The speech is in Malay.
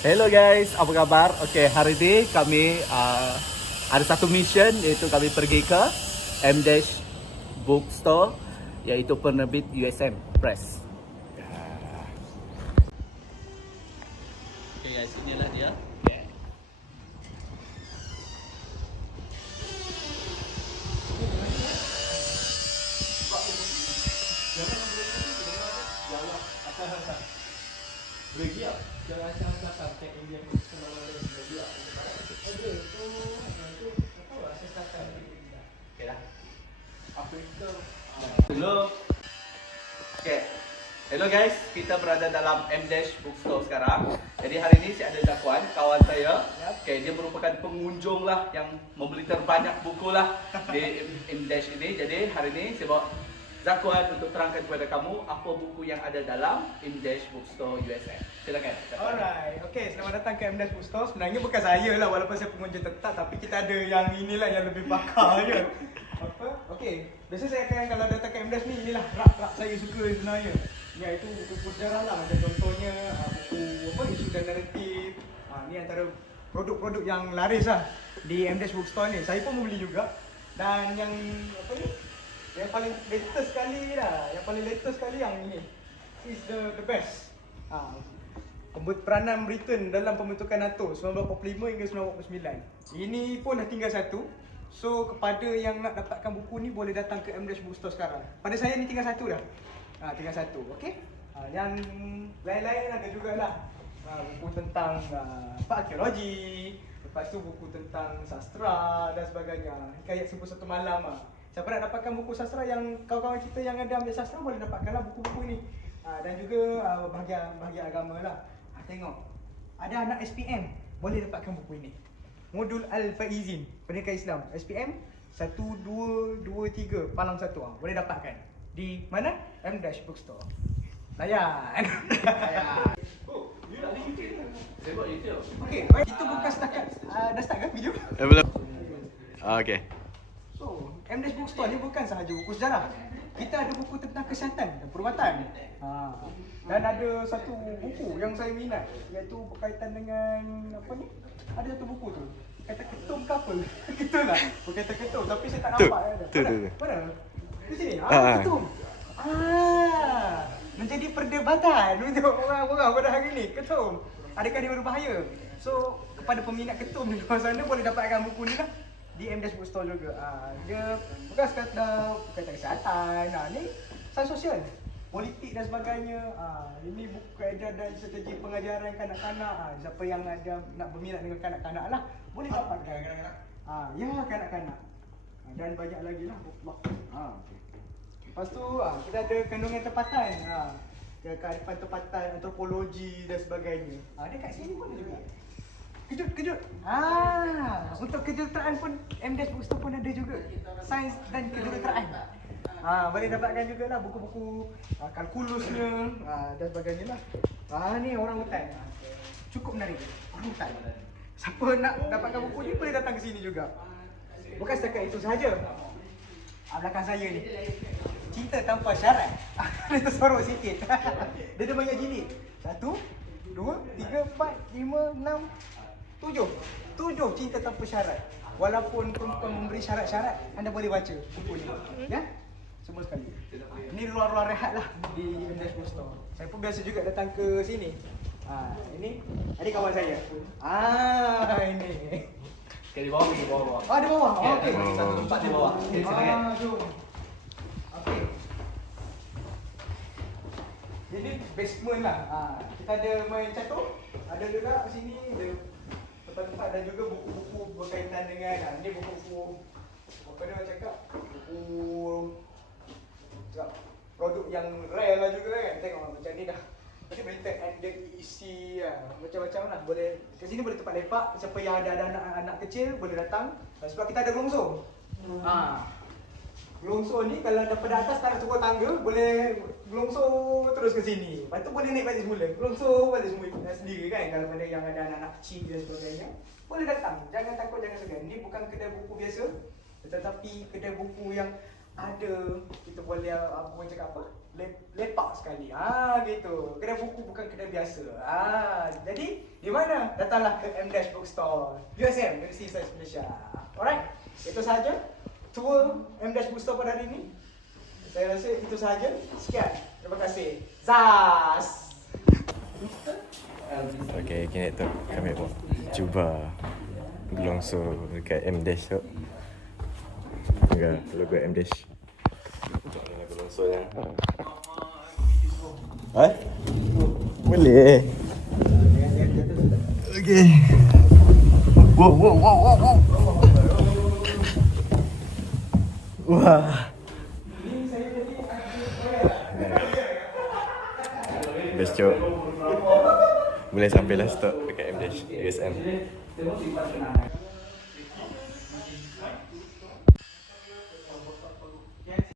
Hello guys, apa khabar? Okay, hari ini kami ada satu mission, iaitu kami pergi ke M-Dash Bookstore, iaitu penerbit USM Press. Okay guys, inilah dia. Okay. Bagi ya, jangan salah tag ini yang selalu ada di dia. Ada tu apa lah saya kata. Okey dah. Apa itu? Hello. Okay. Hello guys, kita berada dalam M-Dash Bookstore sekarang. Jadi hari ini saya ada Zakwan, kawan saya. Okay, dia merupakan pengunjung lah yang membeli terbanyak buku lah di M-Dash ini. Jadi hari ini saya bawa Zakwan untuk terangkan kepada kamu apa buku yang ada dalam M-Dash Bookstore USA. Silakan. Alright, okay, selamat datang ke M-Dash Bookstore. Sebenarnya bukan saya lah, walaupun saya pengunjung tetap, tapi kita ada yang inilah yang lebih pakar je. Apa? Okay, biasa saya akan kalau datang ke M-Dash ni, inilah rak saya suka sebenarnya. Iaitu buku sejarah lah, macam contohnya buku apa, isu dan naratif. Ni antara produk-produk yang laris lah di M-Dash Bookstore ni. Saya pun membeli juga. Dan yang apa ni? Yang paling latest sekali lah, yang ini is the best. Peranan Britain dalam pembentukan NATO 1945 hingga 1949. Ini pun dah tinggal satu. So kepada yang nak dapatkan buku ni boleh datang ke M-Dash Bookstore sekarang. Pada saya ni tinggal satu dah. Tinggal satu. Okey. Yang lain-lain ada jugalah. Buku tentang arkeologi, lepas tu buku tentang sastra dan sebagainya. Hikayat Sebuah Satu Malam Siapa nak dapatkan buku sastra yang kawan-kawan kita yang ada ambil sastra boleh dapatkanlah buku-buku ni. Dan juga bahagian agama lah. Tengok. Ada anak SPM boleh dapatkan buku ini. Modul Al-Faizin, Pendidikan Islam. SPM 1223 Palang 1. Boleh dapatkan. Di mana? M-Dash Bookstore. Layan. Layan. Oh, you nak di YouTube ke? Saya buat YouTube. Okey, itu bukan setakat dah start kan video? Belum. Okay. So, M-Dash Bookstore ni bukan sahaja buku sejarah. Kita ada buku tentang kesihatan dan perubatan. Dan ada satu buku yang saya minat, iaitu berkaitan dengan apa ni? Ada satu buku tu. Kata ketum ke apa? Itulah. Berkaitan ketum, tapi saya tak nampak ada. Mana? Di sini. Ketum. Menjadi perdebatan untuk orang-orang pada hari ni. Ketum. Adakah dia berbahaya? So, kepada peminat ketum di luar sana boleh dapatkan buku ni lah. Di M-Dash Bookstore juga. Dia bukan sekadar berkaitan kesihatan. Ni sains sosial, politik dan sebagainya. Ini buku kaedah dan strategi pengajaran kanak-kanak. Siapa yang ada nak berminat dengan kanak-kanak lah, boleh dapat kanak-kanak. Ya, kanak-kanak. Dan banyak lagi lah bookmark. Lepas tu kita ada kandungan tempatan. Kearifan tempatan, antropologi dan sebagainya. Dia kat sini pun juga. Kejut. Untuk kejuruteraan pun M-Dash Bookstore pun ada juga. Sains dan kejuruteraan. Boleh dapatkan jugalah buku-buku kalkulusnya dan sebagainya lah. Ni orang hutan. Cukup menarik. Orang hutan. Siapa nak dapatkan buku ni boleh datang ke sini juga. Bukan setakat itu sahaja. Belakang saya ni. Cinta Tanpa Syarat. Dia tersorok sikit. Dia ada banyak jilid. 1, 2, 3, 4, 5, 6, 7 Cinta Tanpa Syarat. Walaupun perempuan memberi syarat-syarat, anda boleh baca buku ni. Ya? Semua sekali. Ini luar-luar rehat lah di M-Dash Bookstore. Saya pun biasa juga datang ke sini. Ini kawan saya. Ini. Okay, di bawah. Di bawah. Di bawah. Okey. Satu tempat di bawah. Okay, silakan. Jom. Okey. Jadi basement lah. Kita ada main catur. Ada juga di sini ada tempat-tempat dan juga buku-buku berkaitan dengan ini buku-buku apa dia cakap? Buku produk yang rare lah juga kan. Tengok macam ni dah. Macam Britain and the EC macam-macam lah. Boleh kat sini boleh tempat lepak. Siapa yang ada anak kecil boleh datang. Sebab kita ada gelongso. Gelongso ni kalau daripada atas tak nak turun tangga, boleh gelongso terus ke sini. Lepas tu boleh naik balik semula. Gelongso balik semula sendiri kan. Kalau mana yang ada anak-anak kecil dan sebagainya, boleh datang. Jangan takut, jangan segan. Ni bukan kedai buku biasa, tetapi kedai buku yang ada, kita boleh apa orang cakap apa? Lepak sekali. Gitu. Kedai buku bukan kedai biasa. Jadi di mana? Datanglah ke M-Dash Bookstore, USM, University of Science Malaysia. Alright. Itu sahaja tour M-Dash Bookstore pada hari ini. Saya rasa itu sahaja. Sekian. Terima kasih. Zas. Okay, kini tu kami buat cuba gelongso dekat M-Dash tu. Enggak, logo M-Dash. Ini gelongso yang. Boleh. Okay. Wow. Wah. Best cok. Boleh sampai lah stop dekat M-Dash USM.